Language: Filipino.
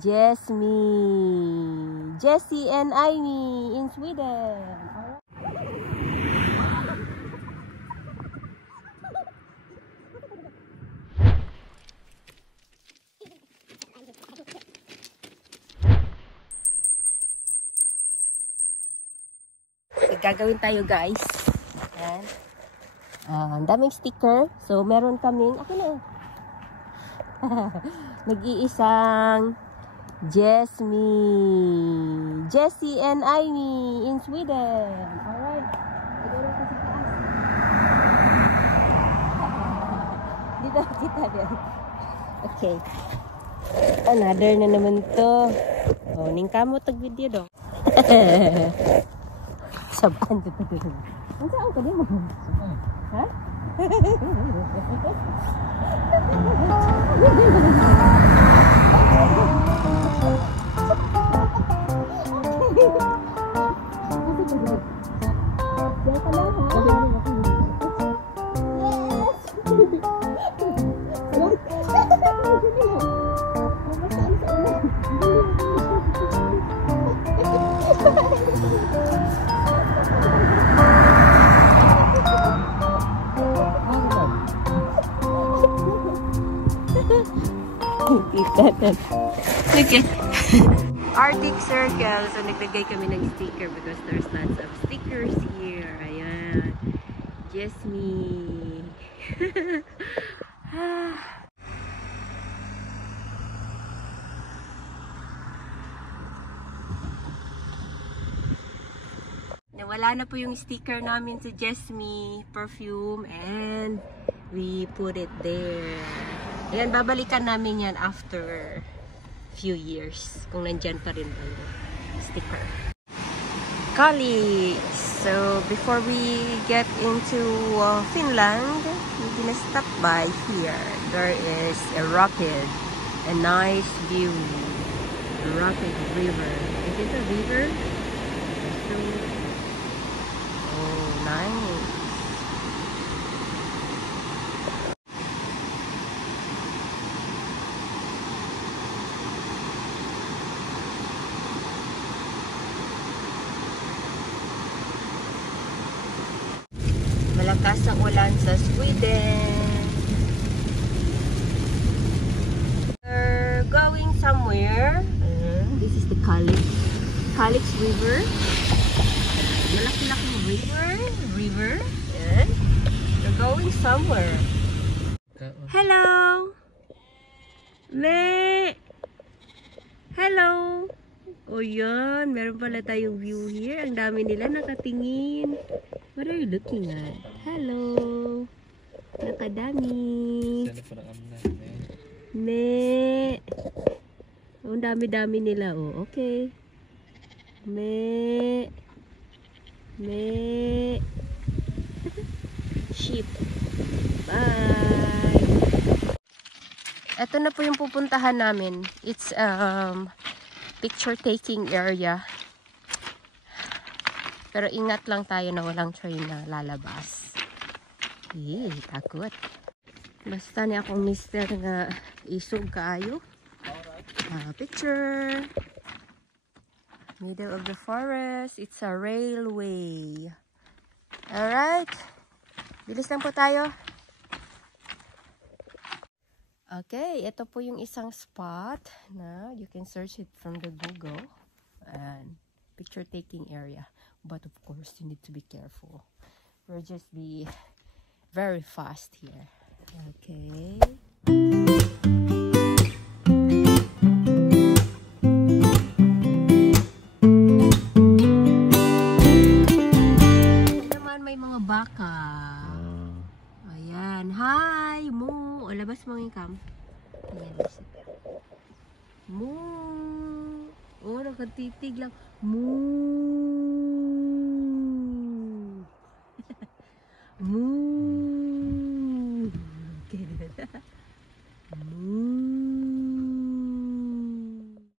Jessie, Jessie and Amy in Sweden. Gagawin tayo guys. Ayan. Ang daming sticker. So meron kaming ako na. Nag-iisang Jessie and Amy in Sweden. Alright. Siguro kasi taas. Dito kita din. Okay. Another na naman to. Oh, ning kamo tag video do. Saban dito dito. Ang saan ka din mo? Ha? Okay. Arctic Circle. So, naglagay kami ng sticker because there's lots of stickers here. Ayan. Jessie. Nawala na po yung sticker namin sa Jessie perfume and we put it there. Ayan, babalikan namin yan after few years kung nandyan pa rin ba yung sticker. Colleagues, so before we get into Finland, we're gonna stop by here. There is a rapid, a nice view, a rapid river. Is it a river? Oh, nice. Malakas ang ulan sa Sweden. We're going somewhere. This is the Kalix River. Malaki-laking river. And we're going somewhere. Hello! Me! Hello! O yan, meron pala tayong view here. Ang dami nila nakatingin. What are you looking at? Hello! Nakadami! Me! Oh, ang dami-dami nila. Oh, okay. Me! Sheep! Bye! Ito na po yung pupuntahan namin. It's picture taking area. Pero ingat lang tayo na walang train na lalabas. Takot. Basta niya akong mister nga isog kaayo. Picture. Middle of the forest. It's a railway. Alright. Bilis lang po tayo. Okay, ito po yung isang spot na you can search it from the Google. And picture taking area. But of course, you need to be careful. We'll just be very fast here. Okay. Naman may mga baka. Ayan. Hi! Moo! O, labas mo yung cam. Ayan. Moo! O, nakatitig lang. Moo!